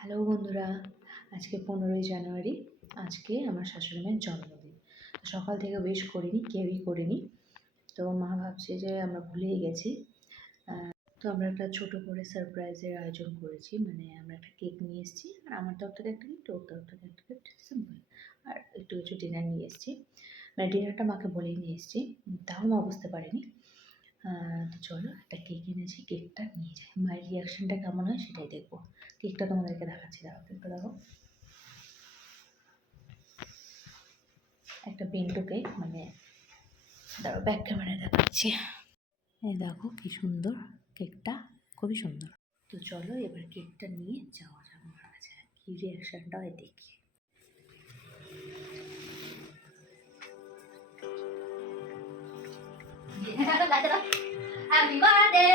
Hello বন্ধুরা, আজকে 15ই জানুয়ারি। আজকে আমার শাশুড়ি মায়ের জন্মদিন। সকাল থেকে উইশ করিনি, কেউই করেনি। তো মা ভাবছে যে আমরা ভুলেই গেছি। তো আমরা একটা ছোটো করে সারপ্রাইজের আয়োজন করেছি। মানে আমরা একটা কেক নিয়ে এসেছি, আর আমার তরফ থেকে একটা গিফট, ওর তরফ থেকে একটা গিফট, সিম্পল। আর একটু কিছু ডিনার নিয়ে এসেছি। মানে ডিনারটা মাকে বলেই নিয়ে এসেছি, তাও মা বুঝতে পারেনি। তো চলো, একটা কেক এনেছি, কেকটা নিয়ে যাই। মায়ের রিয়াকশানটা কেমন হয় সেটাই দেখবো। কেকটা তোমাদেরকে দেখাচ্ছি, দাও কেকটা দেখো। একটা পেন্টো কেক, মানে দাঁড়াও ব্যাক ক্যামেরায় দেখাচ্ছি। এই দেখো কি সুন্দর কেকটা, খুবই সুন্দর। তো চলো এবার কেকটা নিয়ে যাওয়া যাক আমার কাছে, কী রিয়াকশানটা হয় দেখি। Happy birthday.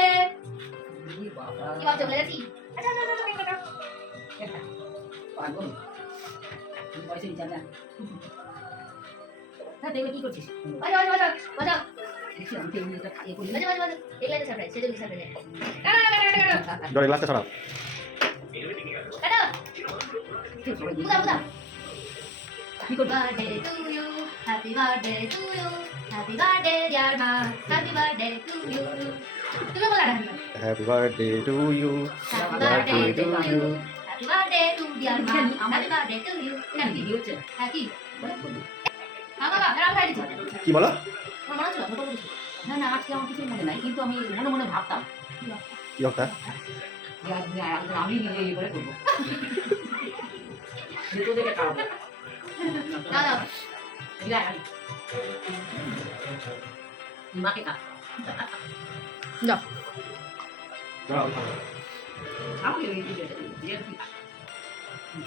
কি ভাবছো, বলে যাচ্ছি? আচ্ছা আচ্ছা আচ্ছা কেকটা পাগল, তুমি পয়সা দিচ্ছ না? হ্যাঁ, দেখবে কি করছিস? বাজা বাজা বাজা বাজা। দেখছি আমি টেবিলে এটা খাইয়ে করি। বাজা বাজা বাজা। এগুলা তো সারপ্রাইজ, সেটা সারপ্রাইজ নেই। কাটা কাটা কাটা কাটা। জয় গ্লাসটা ছাড়াও। কাটা। বুদা বুদা। Happy birthday to you, happy birthday to you, happy birthday dear মা, হ্যাপি বার্থডে টু ইউ। তুমি বলা না? Happy birthday to you, happy birthday to you, happy birthday to dear মা, হ্যাপি বার্থডে টু ইউ। এটা কি video হচ্ছে? হ্যাঁ কি? বাবা এরা খাই দিচ্ছে। কি বলো? আমার মনে হচ্ছিল মোটা কিছু। না না, আজকে আমার কিছুই মনে নাই, কিন্তু আমি মনে মনে ভাবতাম কি কথা? আমি ইয়ে করে করবো। দেখে খাওয়াবো। না না, মাকে খা। যাও।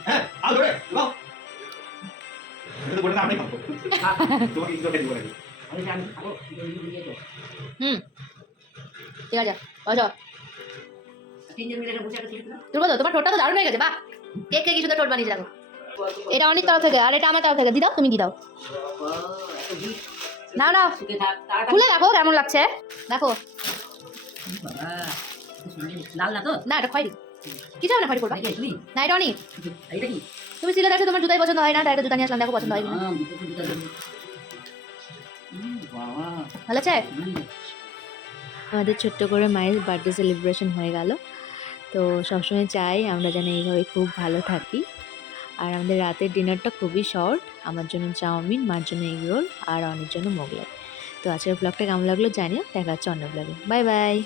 হ্যাঁ, আল ধরে লাও। এটা তো বলে না, আমি খাবো। তোমাকে কিছু খেতে বলে। আমি খাবো, দিয়ে দাও। ঠিক আছে, বসো। তিনজন মিলে বসে একটা কেক দাও। তুমি তোমার ঠোঁটটা তো দারুণ হয়ে গেছে, বাহ। কেক কি সুন্দর ঠোঁট বানিয়েছে দেখো। এটা অনেক তরফ থেকে, আর এটা আমার তরফ থেকে। দিদাও, তুমি কি দাও? না না, খুলে দেখো কেমন লাগছে, দেখো। লাল না তো? না, এটা খয়েরি। কিছু হবে না, খয়েরি করবা না, এটা অনেক। এটা কি? তুমি সিলেট আসো, তোমার জুতাই পছন্দ হয় না, তাই জুতা নিয়ে আসলাম, দেখো পছন্দ হয় কিনা। ভালো আছে? আমাদের ছোট্ট করে মায়ের বার্থডে সেলিব্রেশন হয়ে গেল। তো সবসময় চাই আমরা যেন এইভাবে খুব ভালো থাকি। আর আমাদের রাতের ডিনারটা খুবই শর্ট। আমার জন্য চাউমিন, মার জন্য এগ রোল, আর অনেক জন্য মোগলাই। তো আজকের ব্লগটা কেমন লাগলো জানিও। দেখা হচ্ছে অন্য ব্লগে। Bye bye.